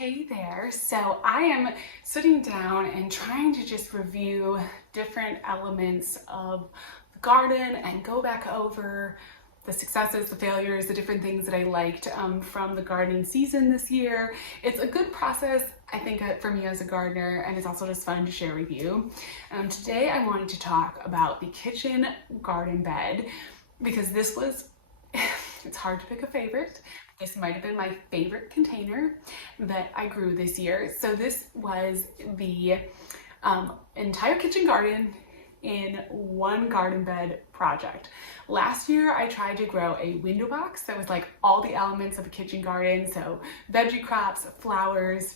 Hey there. So I am sitting down and trying to just review different elements of the garden and go back over the successes, the failures, the different things that I liked from the gardening season this year. It's a good process, I think, for me as a gardener, and it's also just fun to share with you. Today I wanted to talk about the kitchen garden bed because this was, it's hard to pick a favorite. This might have been my favorite container that I grew this year. So this was the entire kitchen garden in one garden bed project. Last year I tried to grow a window box that was like all the elements of a kitchen garden. So veggie crops, flowers,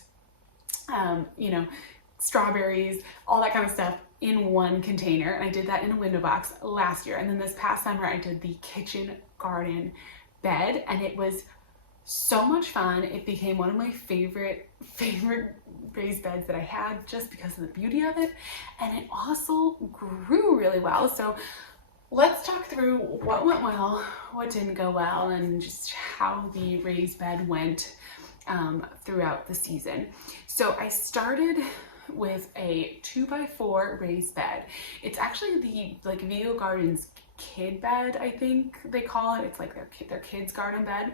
strawberries, all that kind of stuff in one container. And I did that in a window box last year. And then this past summer I did the kitchen garden bed, and it was so much fun. It became one of my favorite raised beds that I had just because of the beauty of it, and it also grew really well. So let's talk through what went well, what didn't go well, and just how the raised bed went throughout the season. So I started with a 2x4 raised bed. It's actually the Vego Gardens kid bed, I think they call it. It's like their kids garden bed.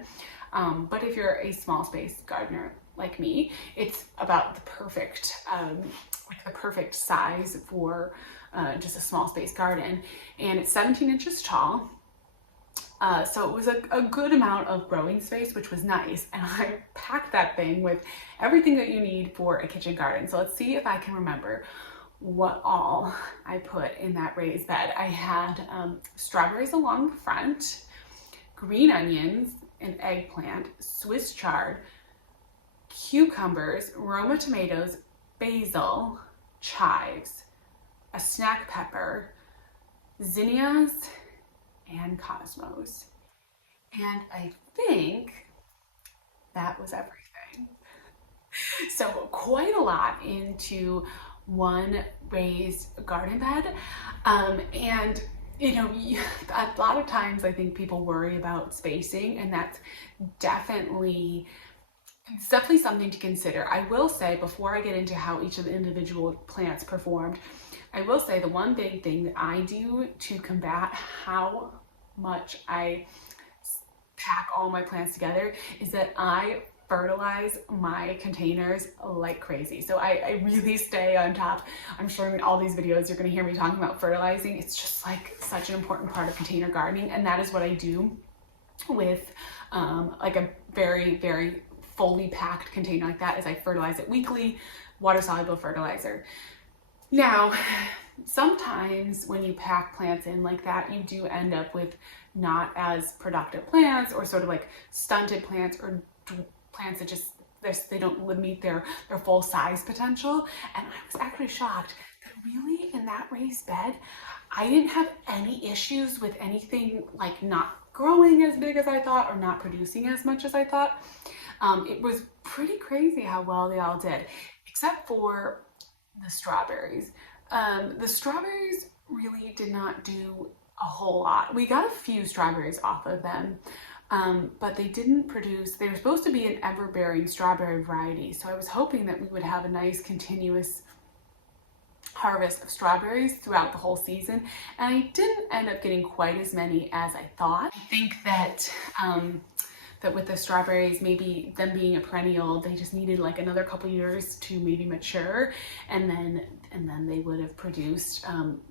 But if you're a small space gardener like me, it's about the perfect size for just a small space garden. And it's 17 inches tall. So it was a good amount of growing space, which was nice. And I packed that thing with everything that you need for a kitchen garden. So let's see if I can remember what all I put in that raised bed. I had strawberries along the front, green onions, an eggplant, Swiss chard, cucumbers, Roma tomatoes, basil, chives, a snack pepper, zinnias, and cosmos. And I think that was everything. So quite a lot into one raised garden bed. And a lot of times I think people worry about spacing, and it's definitely something to consider. I will say, before I get into how each of the individual plants performed, I will say the one big thing that I do to combat how much I pack all my plants together is that I fertilize my containers like crazy. So I really stay on top. I'm sure in all these videos you're going to hear me talking about fertilizing. It's just like such an important part of container gardening, and that is what I do with like a very, very fully packed container like that. Is I fertilize it weekly, water soluble fertilizer. Now, sometimes when you pack plants in like that, you do end up with not as productive plants, or sort of like stunted plants, or plants that just they don't meet their full size potential. And I was actually shocked that really in that raised bed I didn't have any issues with anything like not growing as big as I thought or not producing as much as I thought. It was pretty crazy how well they all did, except for the strawberries. The strawberries really did not do a whole lot. We got a few strawberries off of them, but they didn't produce. They were supposed to be an ever-bearing strawberry variety, so I was hoping that we would have a nice continuous harvest of strawberries throughout the whole season, and I didn't end up getting quite as many as I thought. I think that that with the strawberries, maybe them being a perennial, they just needed like another couple years to maybe mature, and then they would have produced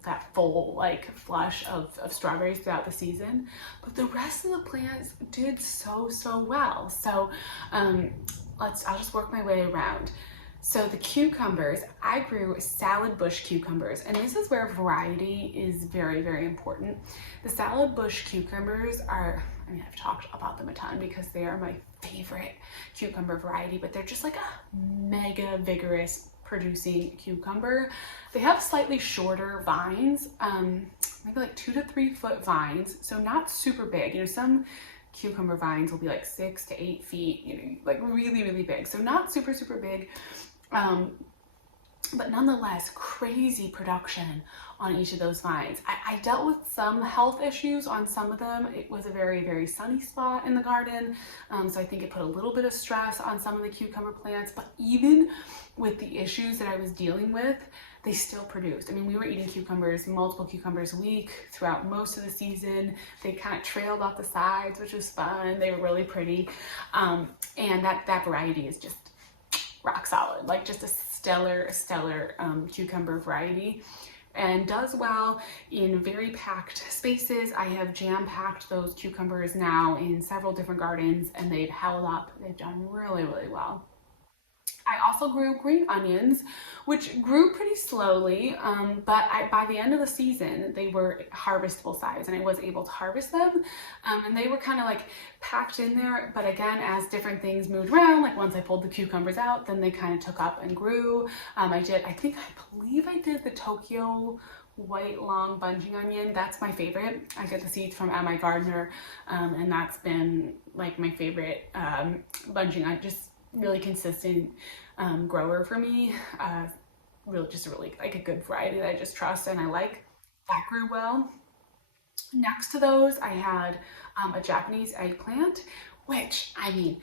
that full like flush of strawberries throughout the season. But the rest of the plants did so well. So I'll just work my way around. So the cucumbers, I grew salad bush cucumbers, and this is where variety is very, very important. The salad bush cucumbers are, I've talked about them a ton because they are my favorite cucumber variety, but they're just like a mega vigorous producing cucumber. They have slightly shorter vines, maybe like 2 to 3 foot vines, so not super big. Some cucumber vines will be like 6 to 8 feet, like really, really big. So not super big. but nonetheless, crazy production on each of those vines. I dealt with some health issues on some of them. It was a very, very sunny spot in the garden. So I think it put a little bit of stress on some of the cucumber plants, but even with the issues that I was dealing with, they still produced. I mean, we were eating cucumbers, multiple cucumbers a week throughout most of the season. They kind of trailed off the sides, which was fun. They were really pretty. And that variety is just rock solid, like just a stellar cucumber variety, and does well in very packed spaces. I have jam-packed those cucumbers now in several different gardens, and they've held up. They've done really, really well. I also grew green onions, which grew pretty slowly, but by the end of the season, they were harvestable size, and I was able to harvest them, and they were kind of like packed in there. But again, as different things moved around, like once I pulled the cucumbers out, then they kind of took up and grew. I believe I did the Tokyo white long bunching onion. That's my favorite. I get the seeds from MIgardener, and that's been like my favorite bunching onion. Just really consistent grower for me. Just really like a good variety that I just trust and I like. That grew well. Next to those, I had a Japanese eggplant, which, I mean,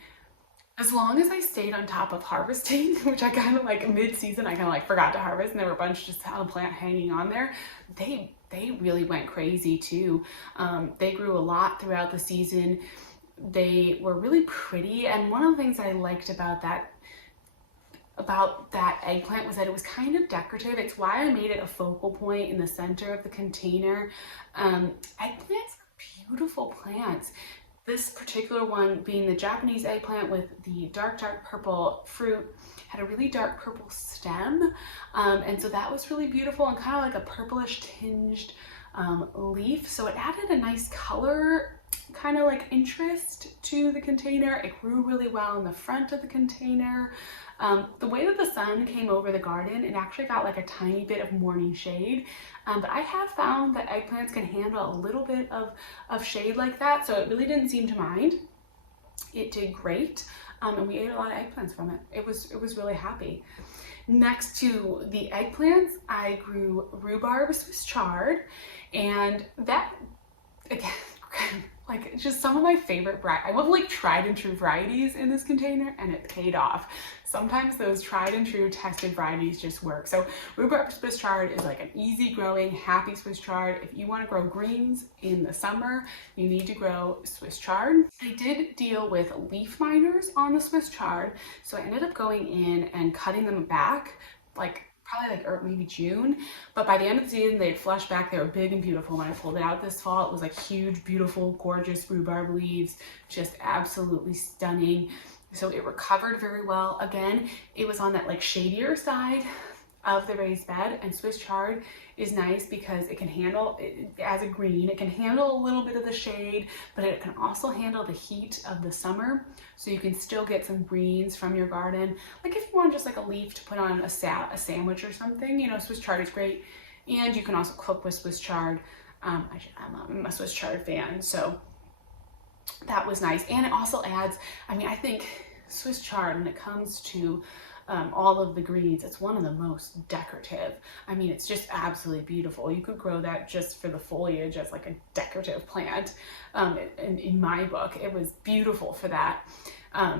as long as I stayed on top of harvesting, which I kind of like mid-season, I kind of like forgot to harvest, and there were a bunch just on the plant hanging on there. They really went crazy too. They grew a lot throughout the season. They were really pretty, and one of the things I liked about that eggplant was that it was kind of decorative. It's why I made it a focal point in the center of the container. Eggplants are beautiful plants. This particular one, being the Japanese eggplant with the dark purple fruit, had a really dark purple stem, and so that was really beautiful and kind of like a purplish tinged leaf. So it added a nice color, kind of like interest to the container. It grew really well in the front of the container. The way that the sun came over the garden, it actually got like a tiny bit of morning shade, but I have found that eggplants can handle a little bit of shade like that, so it really didn't seem to mind. It did great, and we ate a lot of eggplants from it. It was really happy. Next to the eggplants, I grew rhubarb Swiss chard, and that, again, like just some of my favorite I love like tried and true varieties in this container, and it paid off. Sometimes those tried and true tested varieties just work. So rhubarb Swiss chard is like an easy growing, happy Swiss chard. If you want to grow greens in the summer, you need to grow Swiss chard. I did deal with leaf miners on the Swiss chard, so I ended up going in and cutting them back, like probably like maybe June, but by the end of the season they had flushed back. They were big and beautiful. When I pulled it out this fall, it was like huge, beautiful, gorgeous rhubarb leaves, just absolutely stunning. So it recovered very well. Again, it was on that like shadier side of the raised bed, and Swiss chard is nice because it can handle, as a green, it can handle a little bit of the shade, but it can also handle the heat of the summer. So you can still get some greens from your garden. Like if you want just like a leaf to put on a sandwich or something, you know, Swiss chard is great. And you can also cook with Swiss chard. I'm a Swiss chard fan, so that was nice. And it also adds, I mean, I think Swiss chard, when it comes to all of the greens, it's one of the most decorative. I mean, it's just absolutely beautiful. You could grow that just for the foliage as like a decorative plant. In my book, it was beautiful for that.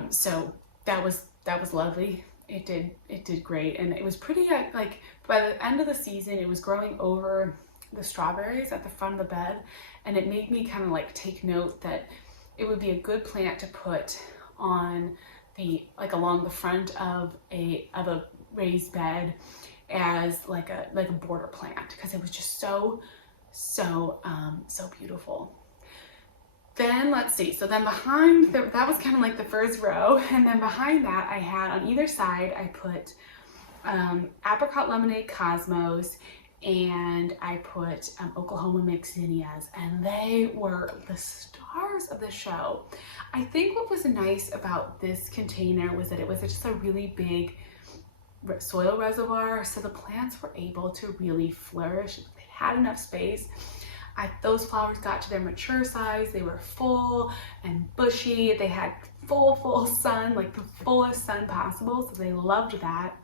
So that was lovely. It did great, and it was pretty like by the end of the season, it was growing over the strawberries at the front of the bed, and it made me kind of like take note that it would be a good plant to put on like along the front of a raised bed as like a border plant, because it was just so beautiful. Then let's see, so then behind that was kind of like the first row, and then behind that I had on either side I put apricot lemonade cosmos, and I put Oklahoma mixed zinnias, and they were the stars of the show. I think what was nice about this container was that it was just a really big soil reservoir, so the plants were able to really flourish. They had enough space. Those flowers got to their mature size. They were full and bushy. They had full sun, like the fullest sun possible, so they loved that.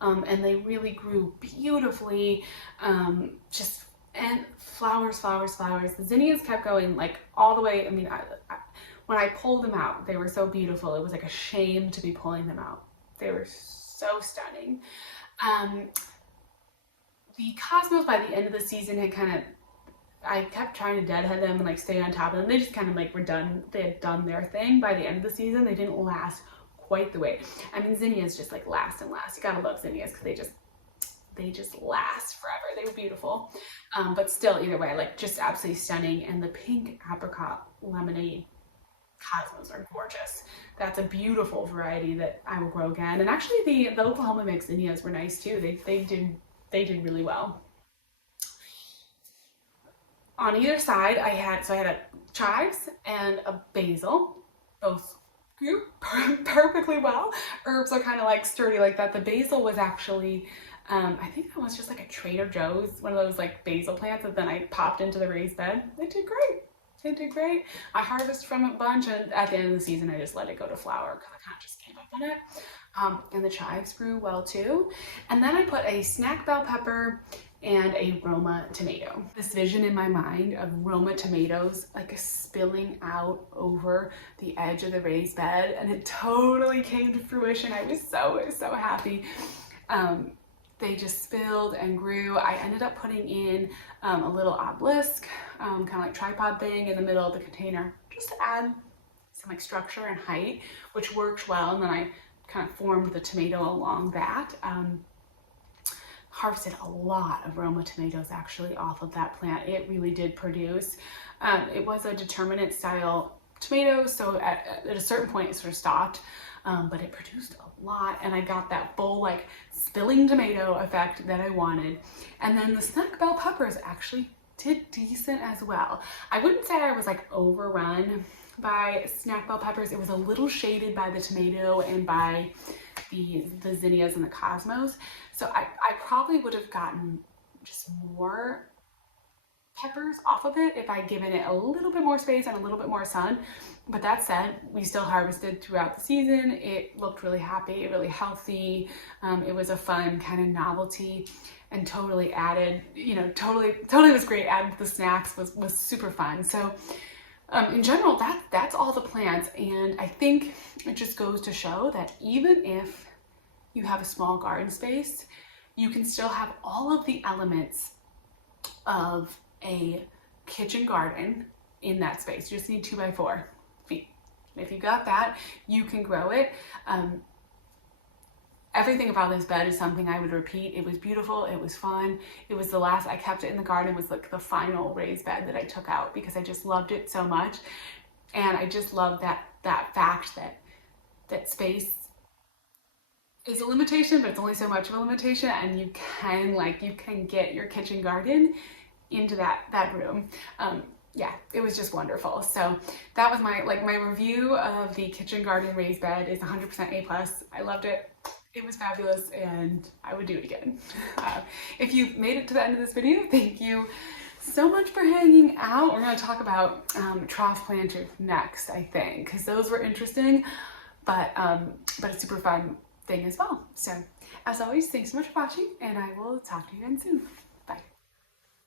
and they really grew beautifully. And flowers, flowers, flowers. The zinnias kept going like all the way. I mean, when I pulled them out, they were so beautiful. It was like a shame to be pulling them out. They were so stunning. The cosmos by the end of the season had kind of, I kept trying to deadhead them and like stay on top of them. They just kind of like were done. They had done their thing by the end of the season. They didn't last quite the way. I mean, zinnias just like last and last. You gotta love zinnias because they just last forever. They were beautiful. But still, either way, like just absolutely stunning. And the pink apricot lemonade cosmos are gorgeous. That's a beautiful variety that I will grow again. And actually the Oklahoma mixed zinnias were nice too. They did really well. On either side, I had a chives and a basil. Both grew perfectly well. Herbs are kind of like sturdy like that. The basil was actually, I think that was just like a Trader Joe's, one of those like basil plants that then I popped into the raised bed. They did great. They did great. I harvested from a bunch, and at the end of the season, I just let it go to flower because I kind of just gave up on it. And the chives grew well too. And then I put a snack bell pepper and a Roma tomato. This vision in my mind of Roma tomatoes like spilling out over the edge of the raised bed, and it totally came to fruition. I was so happy. They just spilled and grew. I ended up putting in a little obelisk, kind of like tripod thing in the middle of the container, just to add some like structure and height, which worked well. And then I kind of formed the tomato along that. Harvested a lot of Roma tomatoes actually off of that plant. It really did produce. It was a determinate style tomato, so at a certain point it sort of stopped, but it produced a lot, and I got that full like spilling tomato effect that I wanted. And then the snack bell peppers actually did decent as well. I wouldn't say I was like overrun by snack bell peppers. It was a little shaded by the tomato and by the zinnias and the cosmos. So I probably would have gotten just more peppers off of it if I'd given it a little bit more space and a little bit more sun. But that said, we still harvested throughout the season. It looked really happy, really healthy. It was a fun kind of novelty, and totally added, you know, totally was great. Added to the snacks was super fun. So in general, that's all the plants. And I think it just goes to show that even if you have a small garden space, you can still have all of the elements of a kitchen garden in that space. You just need 2x4 feet. If you got that, you can grow it. Everything about this bed is something I would repeat. It was beautiful. It was fun. It was the last, I kept it in the garden. It was like the final raised bed that I took out because I just loved it so much. And I just love that fact that space is a limitation, but it's only so much of a limitation, and you can get your kitchen garden into that room. Yeah, it was just wonderful. So that was my review of the kitchen garden raised bed. Is 100% A+. I loved it. It was fabulous, and I would do it again. If you've made it to the end of this video, thank you so much for hanging out. We're going to talk about trough planters next, I think, because those were interesting, but a super fun thing as well. So as always, thanks so much for watching, and I will talk to you again soon.